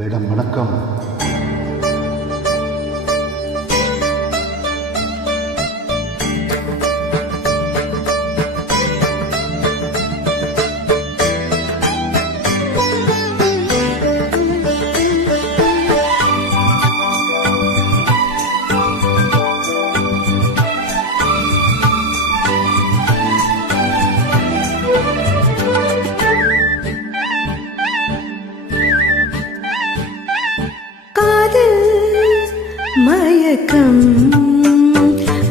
Madam வணக்கம். மயக்கம்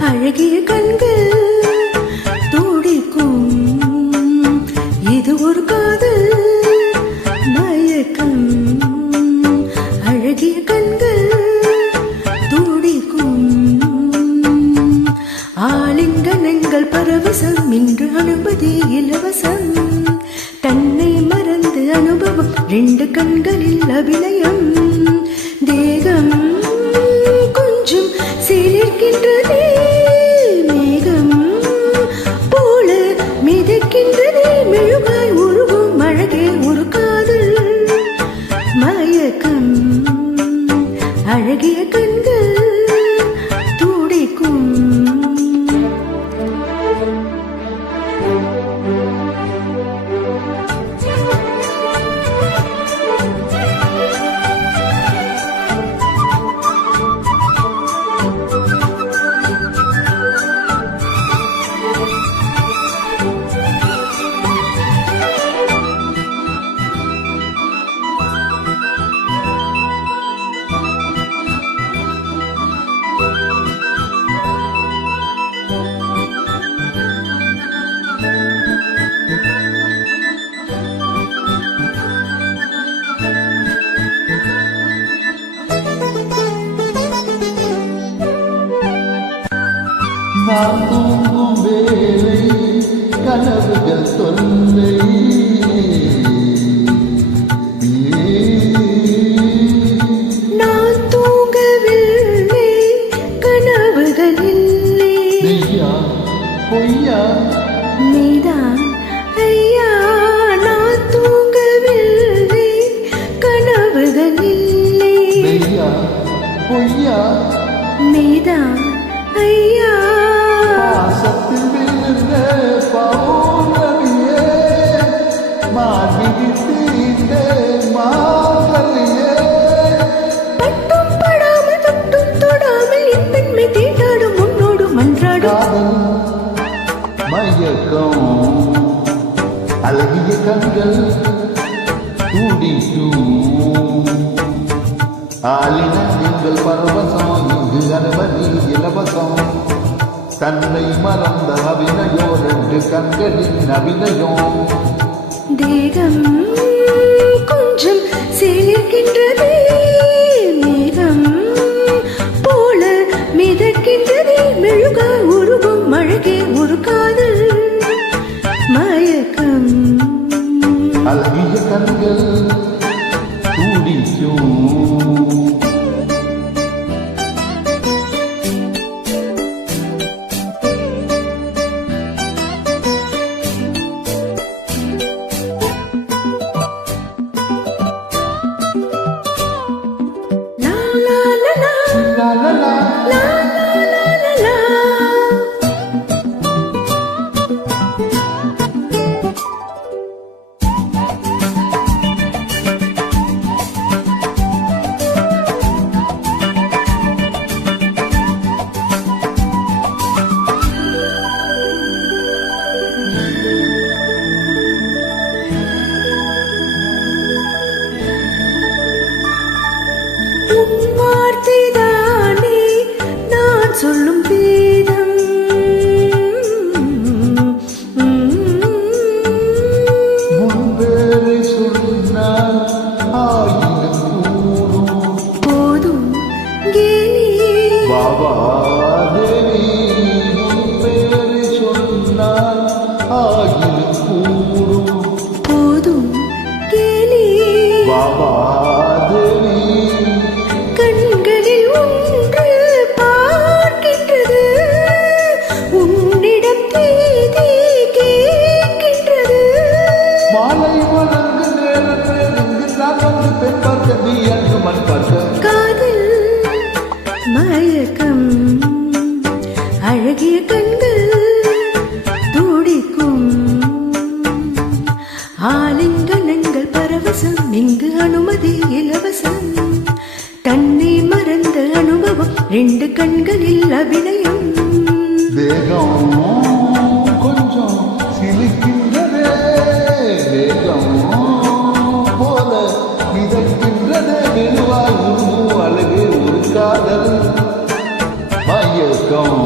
அழகிய கண்கள் துடிக்கும், இது ஒரு காதல். மயக்கம் அழகிய கண்கள் துடிக்கும், ஆலிங்கனங்கள் பரவசம், இன்று அனுமதி இலவசம். தன்னை மறந்து அனுபவம், 2 கண்களில் அபிநயம். தேகம் கொஞ்சம் சிலிர்க்கின்றதே, மேகம் போல மிதக்கின்றதே, மெழுகாய் உருகும் அழகே ஒரு காதல். மயக்கம் அழகிய கண்கள் துடிக்கும். நான் தூங்கும் வேலை கனவுகள் தொல்லை, நான் தூங்கவில்லை, கனவுகள் இல்லை. மெய்யா பொய்யா நீதான் ஐயா, நான் தூங்கவில்லை, கனவுகள் இல்லை. மெய்யா பொய்யா நீதான் ஐயா, பாசத்தில் விழுந்த பௌர்ணமியே, மார்பிடித்து இந்த மாதவியே, பட்டும் படாமல் தொட்டும் தொடாமல் என் பெண்மை தீண்டாடும் உன்னோடு மன்றாடும் காதல் மயக்கம் அழகிய கண்கள் துடிக்கும், ஆலினம் எங்கள் பரவசம், இங்கு அனுமதி இலவசம். தன்னை மறந்த அபிநயோ, 2 கண்களின் அபிநயம். தேகம் கொஞ்சம் சிலிர்க்கின்றதே, மேகம் போல மிதக்கின்றதே, மெழுகாய் உருகும் அழகே ஒரு காதல். மயக்கம் அழகிய கண்கள் துடிக்கும். ஆலிங்கனங்கள் பரவசம் இங்கு அனுமதி இலவசம் தன்னை மறந்த அனுபவம் ரெண்டு கண்களில் அபிநயம் வேகம் கொஞ்சம் சிலிக்கின்றதே வேகம் போல மிதக்கின்றதே மெதுவாய் உருவும் அழகு ஒரு காதல் மயக்கம்